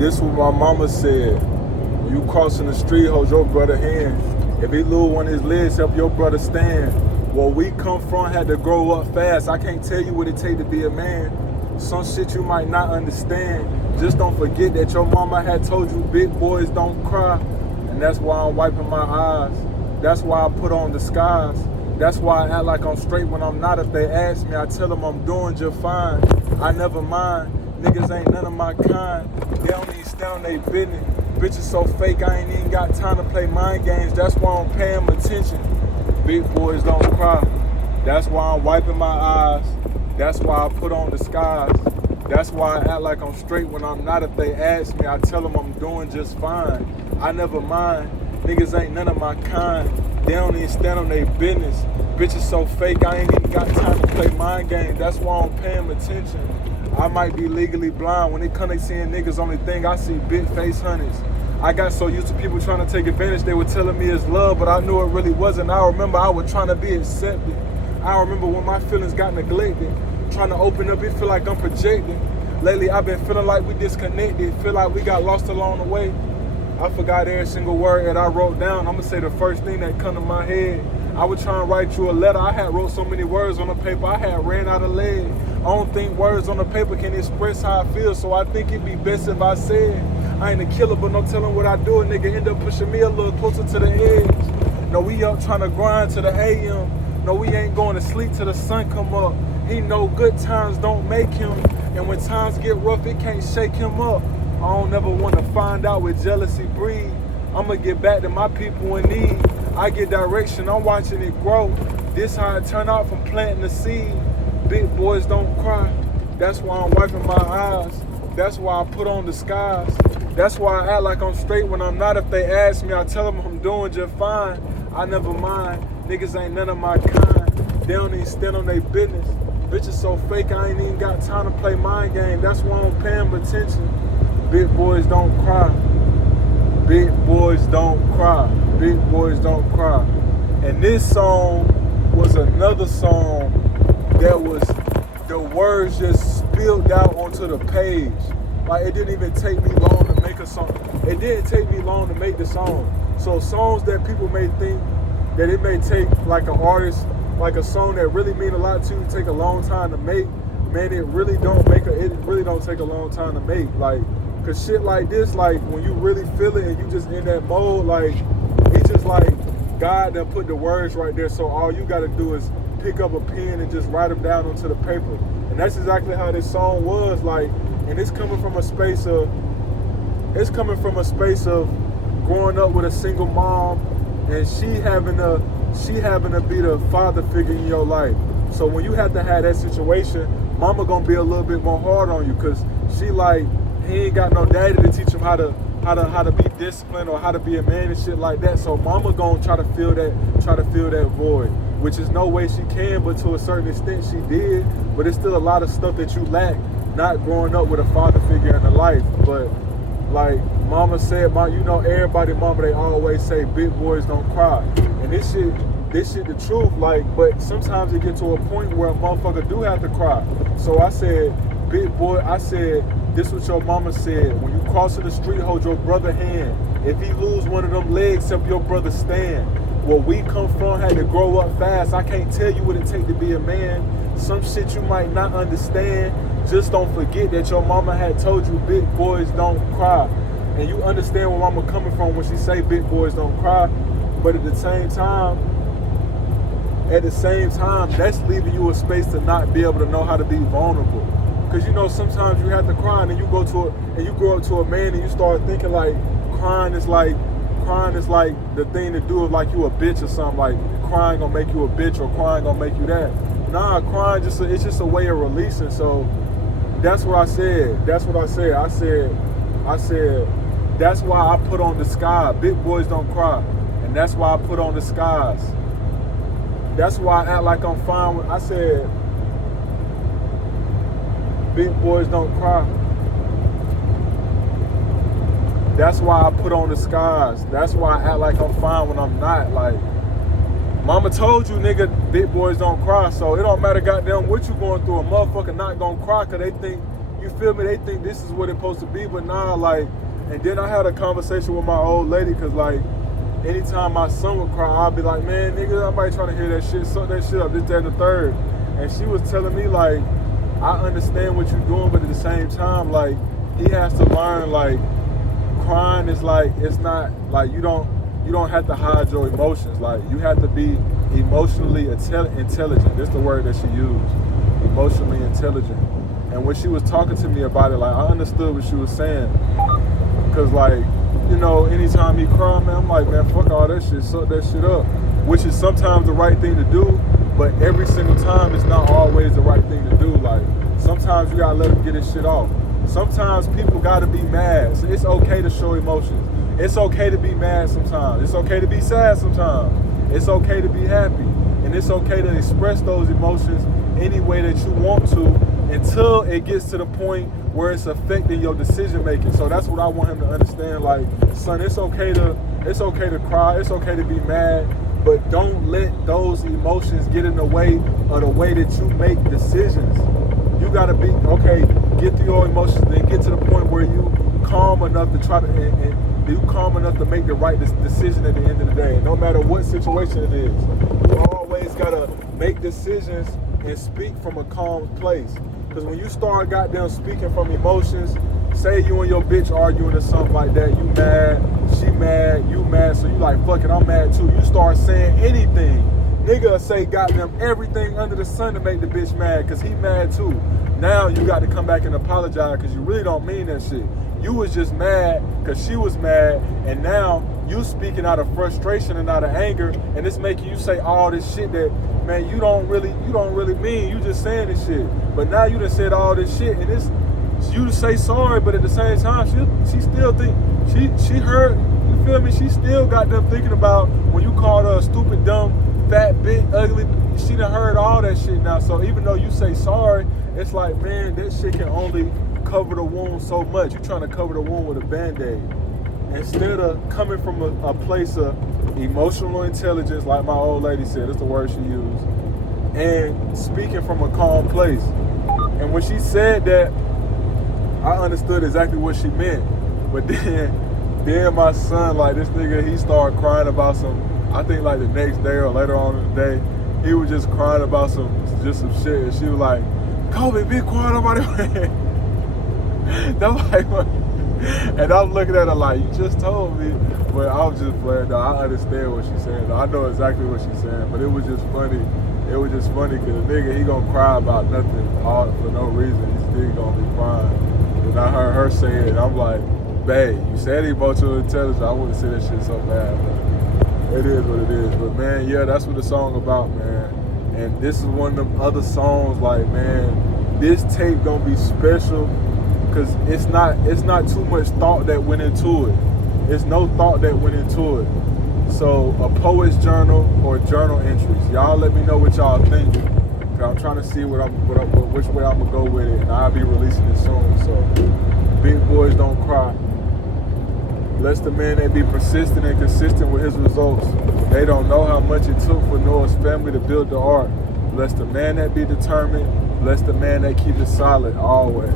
This what my mama said. When you crossing the street, hold your brother hand. If he lose one of his legs, help your brother stand. Where we come from had to grow up fast. I can't tell you what it take to be a man. Some shit you might not understand. Just don't forget that your mama had told you big boys don't cry. And that's why I'm wiping my eyes. That's why I put on disguise. That's why I act like I'm straight when I'm not. If they ask me, I tell them I'm doing just fine. I never mind. Niggas ain't none of my kind. They don't even stand on their business. Bitches so fake, I ain't even got time to play mind games. That's why I'm paying attention. Big boys don't cry. That's why I'm wiping my eyes. That's why I put on disguise. That's why I act like I'm straight when I'm not. If they ask me, I tell them I'm doing just fine. I never mind. Niggas ain't none of my kind. They don't even stand on their business. Bitches so fake, I ain't even got time to play mind games. That's why I'm paying attention. I might be legally blind. When it come to seeing niggas, only thing I see big face honeys. I got so used to people trying to take advantage, they were telling me it's love, but I knew it really wasn't. I remember I was trying to be accepted. I remember when my feelings got neglected. Trying to open up, it feel like I'm projecting. Lately, I've been feeling like we disconnected. Feel like we got lost along the way. I forgot every single word that I wrote down. I'm gonna say the first thing that come to my head. I was trying to write you a letter. I had wrote so many words on the paper, I had ran out of lead. I don't think words on the paper can express how I feel, so I think it'd be best if I said, I ain't a killer, but no telling what I do. A nigga end up pushing me a little closer to the edge. No, we up trying to grind to the AM. No, we ain't going to sleep till the sun come up. He know good times don't make him, and when times get rough, it can't shake him up. I don't ever want to find out where jealousy breed. I'ma get back to my people in need. I get direction, I'm watching it grow. This how it turn out from planting the seed. Big boys don't cry. That's why I'm wiping my eyes. That's why I put on disguise. That's why I act like I'm straight when I'm not. If they ask me, I tell them I'm doing just fine. I never mind. Niggas ain't none of my kind. They don't even stand on their business. Bitches so fake, I ain't even got time to play mind game. That's why I'm paying attention. Big boys don't cry. Big boys don't cry. Big boys don't cry. And this song was another song that was, the words just spilled out onto the page. Like, it didn't even take me long to make a song. It didn't take me long to make the song. So songs that people may think that it may take like an artist, like a song that really mean a lot to you, take a long time to make, man, it really don't take a long time to make. Like, cause shit like this, like when you really feel it and you just in that mode, like it's just like God done put the words right there. So all you gotta do is pick up a pen and just write them down onto the paper. And that's exactly how this song was. Like, and it's coming from a space of growing up with a single mom, and she having to be the father figure in your life. So when you have to have that situation, mama gonna be a little bit more hard on you, cause she like, he ain't got no daddy to teach him how to be disciplined or how to be a man and shit like that. So mama gonna try to fill that void, which is no way she can, but to a certain extent she did. But it's still a lot of stuff that you lack not growing up with a father figure in the life. But like mama said, everybody mama, they always say big boys don't cry. And this shit the truth. Like, but sometimes it get to a point where a motherfucker do have to cry. So I said, big boy, this what your mama said. When you crossing the street, hold your brother hand. If he lose one of them legs, help your brother stand. Where we come from had to grow up fast. I can't tell you what it take to be a man. Some shit you might not understand. Just don't forget that your mama had told you big boys don't cry. And you understand where mama coming from when she say big boys don't cry. But at the same time, that's leaving you a space to not be able to know how to be vulnerable. Because sometimes you have to cry, and then you grow up to a man and you start thinking like crying is like the thing to do, if like you a bitch or something, like crying gonna make you a bitch or crying gonna make you that. Nah, crying it's just a way of releasing. So that's what I said. I said that's why I put on disguise. Big boys don't cry. And that's why I put on disguise. That's why I act like I'm fine with, I said big boys don't cry. That's why I put on disguise. That's why I act like I'm fine when I'm not. Like, mama told you, nigga, big boys don't cry. So it don't matter goddamn what you going through. A motherfucker not gonna cry because they think you feel me? They think this is what it's supposed to be, but nah, like, and then I had a conversation with my old lady, cause like, anytime my son would cry, I'd be like, man, nigga, somebody trying to hear that shit, suck that shit up, this, that, and the third. And she was telling me, like, I understand what you're doing, but at the same time, like, he has to learn, like, crying is like, it's not, like, you don't have to hide your emotions. Like, you have to be emotionally intelligent. That's the word that she used, emotionally intelligent. And when she was talking to me about it, like, I understood what she was saying. Cause like, you know, anytime he cry, man, I'm like, man, fuck all that shit, suck that shit up. Which is sometimes the right thing to do, but every single time it's not always the right thing to do. Like, sometimes you gotta let him get his shit off. Sometimes people gotta be mad. So it's okay to show emotions. It's okay to be mad sometimes. It's okay to be sad sometimes. It's okay to be happy. And it's okay to express those emotions any way that you want to, until it gets to the point where it's affecting your decision making. So that's what I want him to understand. Like, son, it's okay to cry, it's okay to be mad, but don't let those emotions get in the way of the way that you make decisions. You gotta be, okay, get through your emotions, then get to the point where you calm enough to try to, and you calm enough to make the right decision at the end of the day. No matter what situation it is, you always gotta make decisions and speak from a calm place. Because when you start goddamn speaking from emotions, say you and your bitch arguing or something like that, you mad, she mad, you mad, so you like, fuck it, I'm mad too. You start saying anything. Nigga say goddamn everything under the sun to make the bitch mad, because he mad too. Now you got to come back and apologize, because you really don't mean that shit. You was just mad because she was mad, and now you speaking out of frustration and out of anger, and it's making you say all this shit that, man, you don't really mean. You just saying this shit. But now you done said all this shit, and it's you to say sorry, but at the same time, she still think she heard, you feel me? She still got them thinking about when you called her a stupid, dumb, fat, bitch, ugly. She done heard all that shit now. So even though you say sorry, it's like, man, that shit can only cover the wound so much. You're trying to cover the wound with a Band-Aid. Instead of coming from a place of emotional intelligence, like my old lady said, that's the word she used, and speaking from a calm place. And when she said that, I understood exactly what she meant. But then my son, like, this nigga, he started crying about some, I think like the next day or later on in the day, he was just crying about some shit. And she was like, Kobe, be quiet about it. And I'm looking at her like, you just told me. But I was just playing. Though. I understand what she's saying. Though. I know exactly what she's saying. But it was just funny. It was just funny because the nigga, he gonna cry about nothing for no reason. He's still gonna be crying. And I heard her say it, and I'm like, babe, you said emotional intelligence. I wouldn't say that shit so bad. But it is what it is. But man, yeah, that's what the song about, man. And this is one of them other songs, like, man, this tape gonna be special. Cause it's not too much thought that went into it. There's no thought that went into it. So a poet's journal or journal entries. Y'all let me know what y'all think. Cause I'm trying to see which way I'm gonna go with it, and I'll be releasing it soon. So big boys don't cry. Bless the man that be persistent and consistent with his results. They don't know how much it took for Noah's family to build the ark. Bless the man that be determined. Bless the man that keep it solid always.